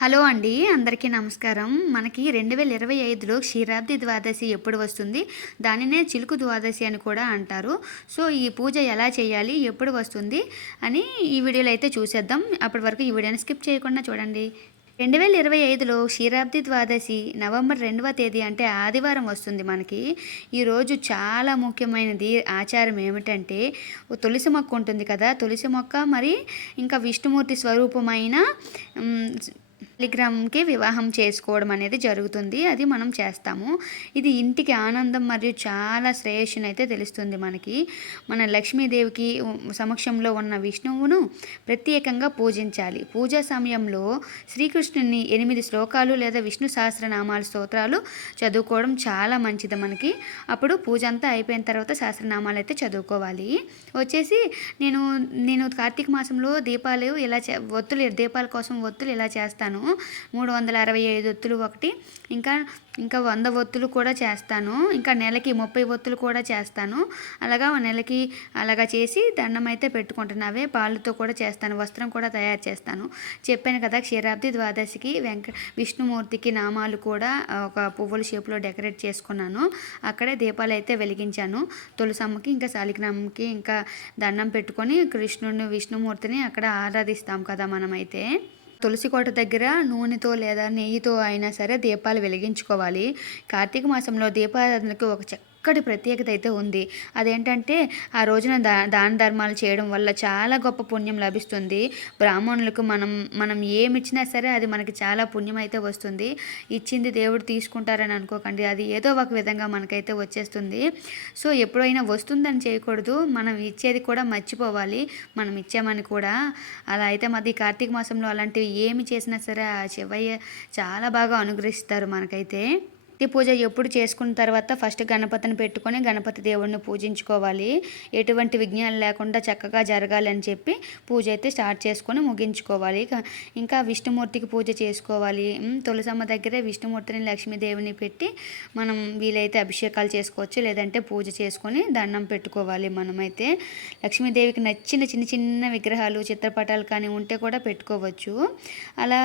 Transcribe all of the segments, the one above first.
Hello అండి. అందరికీ నమస్కారం. మనకి 2025లో క్షీరాబ్ది ద్వాదశి ఎప్పుడు వస్తుంది? దానినే చిలుకు ద్వాదశి అని కూడా అంటారు. సో, ఈ పూజ ఎలా చేయాలి? ఎప్పుడు వస్తుంది? అని ఈ వీడియోలో అయితే చూసేద్దాం. అప్పటి వరకు ఈ వీడియోని స్కిప్ చేయకుండా చూడండి. 2025లో క్షీరాబ్ది ద్వాదశి నవంబర్ 2వ తేదీ అంటే ఆదివారం వస్తుంది మనకి. ఈరోజు చాలా ముఖ్యమైనది ఆచారం ఏమిటంటే, తులసి మొక్క ఉంటుంది కదా! తులసి మొక్క మరి ఇంకా విష్ణుమూర్తి స్వరూపమైన హ్మ్. శాలిగ్రామంకి వివాహం చేసుకోవడం అనేది జరుగుతుంది. అది మనం చేస్తాము. ఇది ఇంటికి ఆనందం మరియు చాలా శ్రేయస్సునైతే తెలుస్తుంది మనకి. మన లక్ష్మీదేవికి సమక్షంలో ఉన్న విష్ణువును ప్రత్యేకంగా పూజించాలి. పూజా సమయంలో శ్రీకృష్ణుని 8 శ్లోకాలు లేదా విష్ణు సహస్రనామాల స్తోత్రాలు చదువుకోవడం చాలా మంచిది మనకి. అప్పుడు పూజ అంతా అయిపోయిన తర్వాత సహస్రనామాలు అయితే చదువుకోవాలి. వచ్చేసి నేను నేను కార్తీక మాసంలో దీపాలు ఇలా దీపాల కోసం ఒత్తులు ఇలా చేస్తాను. 365 ఒత్తులు ఒకటి, ఇంకా 100 ఒత్తులు కూడా చేస్తాను. ఇంకా నెలకి 30 ఒత్తులు కూడా చేస్తాను. నెలకి అలాగా చేసి దండం అయితే పెట్టుకుంటాను. అవే పాలతో కూడా చేస్తాను. వస్త్రం కూడా తయారు చేస్తాను. చెప్పాను కదా, క్షీరాబ్ది ద్వాదశికి విష్ణుమూర్తికి నామాలు కూడా ఒక పువ్వుల షేప్లో డెకరేట్ చేసుకున్నాను. అక్కడే దీపాలు అయితే వెలిగించాను. తులసమ్మకి ఇంకా శాలిగ్రామంకి ఇంకా దండం పెట్టుకొని కృష్ణుడిని విష్ణుమూర్తిని అక్కడ ఆరాధిస్తాం కదా మనమైతే. తులసి కోట దగ్గర నూనెతో లేదా నెయ్యితో అయినా సరే దీపాలు వెలిగించుకోవాలి. కార్తీక మాసంలో దీపారాధనకి ఒక చక్కటి ప్రత్యేకత అయితే ఉంది. అదేంటంటే ఆ రోజున దాన ధర్మాలు చేయడం వల్ల చాలా గొప్ప పుణ్యం లభిస్తుంది. బ్రాహ్మణులకు మనం ఏమిచ్చినా సరే అది మనకి చాలా పుణ్యం అయితే వస్తుంది. ఇచ్చింది దేవుడు తీసుకుంటారని అనుకోకండి. అది ఏదో ఒక విధంగా మనకైతే వచ్చేస్తుంది. సో, ఎప్పుడైనా వస్తుందని చేయకూడదు. మనం ఇచ్చేది కూడా మర్చిపోవాలి. మనం ఇచ్చామని కూడా. అలా అయితే మాది కార్తీక మాసంలో అలాంటివి ఏమి చేసినా సరే ఆ శివయ్య చాలా బాగా అనుగ్రహిస్తారు మనకైతే. నిత్య పూజ ఎప్పుడు చేసుకున్న తర్వాత ఫస్ట్ గణపతిని పెట్టుకొని గణపతి దేవుడిని పూజించుకోవాలి. ఎటువంటి విఘ్నాలు లేకుండా చక్కగా జరగాలి అని చెప్పి పూజ అయితే స్టార్ట్ చేసుకొని ముగించుకోవాలి. ఇంకా విష్ణుమూర్తికి పూజ చేసుకోవాలి. తులసమ్మ దగ్గరే విష్ణుమూర్తిని లక్ష్మీదేవిని పెట్టి మనం వీలైతే అభిషేకాలు చేసుకోవచ్చు. లేదంటే పూజ చేసుకొని దండం పెట్టుకోవాలి. మనమైతే లక్ష్మీదేవికి నచ్చిన చిన్న చిన్న విగ్రహాలు చిత్రపటాలు కానీ ఉంటే కూడా పెట్టుకోవచ్చు. అలా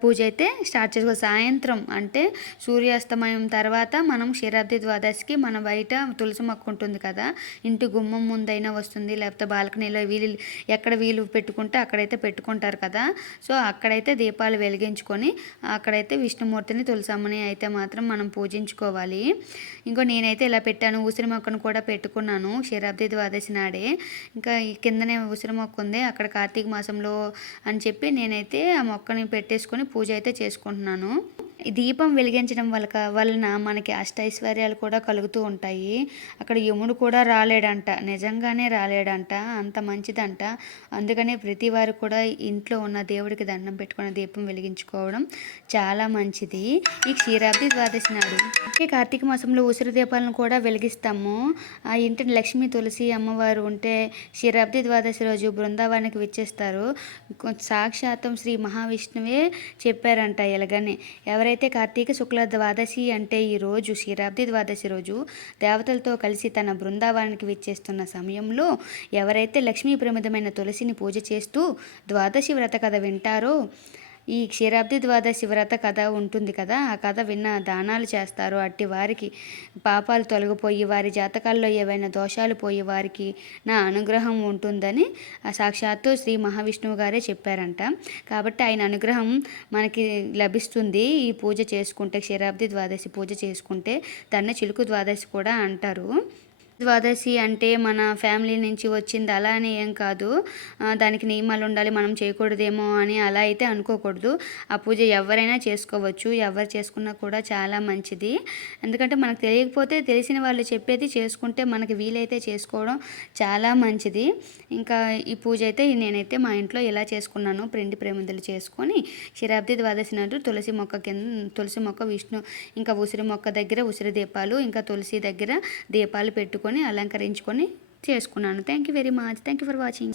పూజ అయితే స్టార్ట్ చేసుకో. సాయంత్రం అంటే సూర్యాస్తమయం తర్వాత మనం క్షీరాబ్ది ద్వాదశికి మన బయట తులసి మొక్క ఉంటుంది కదా, ఇంటి గుమ్మం ముందైనా వస్తుంది, లేకపోతే బాల్కనీలో ఎక్కడ వీలు పెట్టుకుంటే అక్కడైతే పెట్టుకుంటారు కదా. సో, అక్కడైతే దీపాలు వెలిగించుకొని అక్కడైతే విష్ణుమూర్తిని తులసమ్మని అయితే మాత్రం మనం పూజించుకోవాలి. నేనైతే ఇలా పెట్టాను. ఉసిరి మొక్కను కూడా పెట్టుకున్నాను క్షీరాబ్ది ద్వాదశి నాడే. ఇంకా కిందనే ఉసిరి మొక్క ఉంది అక్కడ కార్తీక మాసంలో అని చెప్పి నేనైతే ఆ మొక్కని పెట్టేసుకొని పూజ అయితే చేసుకుంటున్నాను. ఈ దీపం వెలిగించడం వలన మనకి అష్టైశ్వర్యాలు కూడా కలుగుతూ ఉంటాయి. అక్కడ యముడు కూడా రాలేడంట. నిజంగానే రాలేడంట. అంత మంచిదంట. అందుకనే ప్రతి వారు కూడా ఇంట్లో ఉన్న దేవుడికి దండం పెట్టుకుని దీపం వెలిగించుకోవడం చాలా మంచిది ఈ క్షీరాబ్ది ద్వాదశి నాడు. ఈ కార్తీక మాసంలో ఉసిరి దీపాలను కూడా వెలిగిస్తాము. ఆ ఇంటిని లక్ష్మీ తులసి అమ్మవారు ఉంటే క్షీరాబ్ది ద్వాదశి రోజు బృందావనానికి విచ్చేస్తారు. సాక్షాత్తం శ్రీ మహావిష్ణువే చెప్పారంట ఇలాగని. ఎవరైతే కార్తీక శుక్ల ద్వాదశి అంటే ఈరోజు క్షీరాబ్ది ద్వాదశి రోజు దేవతలతో కలిసి తన బృందావనానికి విచ్చేస్తున్న సమయంలో ఎవరైతే లక్ష్మీ ప్రమిదమైన తులసిని పూజ చేస్తూ ద్వాదశి వ్రత కథ వింటారో, ఈ క్షీరాబ్ది ద్వాదశి వ్రత కథ ఉంటుంది కదా, ఆ కథ విన్న దానాలు చేస్తారు. అట్టి వారికి పాపాలు తొలగిపోయి వారి జాతకాల్లో ఏవైనా దోషాలు పోయి వారికి నా అనుగ్రహం ఉంటుందని సాక్షాత్తు శ్రీ మహావిష్ణువు గారే చెప్పారంట. కాబట్టి ఆయన అనుగ్రహం మనకి లభిస్తుంది ఈ పూజ చేసుకుంటే. క్షీరాబ్ది ద్వాదశి పూజ చేసుకుంటే దాన్ని చిలుకు ద్వాదశి కూడా అంటారు. ద్వాదశి అంటే మన ఫ్యామిలీ నుంచి వచ్చింది అలా అని ఏం కాదు. దానికి నియమాలు ఉండాలి, మనం చేయకూడదేమో అని అలా అయితే అనుకోకూడదు. ఆ పూజ ఎవరైనా చేసుకోవచ్చు. ఎవరు చేసుకున్నా కూడా చాలా మంచిది. ఎందుకంటే మనకు తెలియకపోతే తెలిసిన వాళ్ళు చెప్పేది చేసుకుంటే మనకి వీలైతే చేసుకోవడం చాలా మంచిది. ఇంకా ఈ పూజ అయితే నేనైతే మా ఇంట్లో ఇలా చేసుకున్నాను. పిండి ప్రమిదలు చేసుకొని క్షీరాబ్ది ద్వాదశి నాడు తులసి మొక్క విష్ణు ఇంకా ఉసిరి మొక్క దగ్గర ఉసిరి దీపాలు ఇంకా తులసి దగ్గర దీపాలు పెట్టుకొని అలంకరించుకొని చేసుకున్నాను. Thank you very much. Thank you for watching.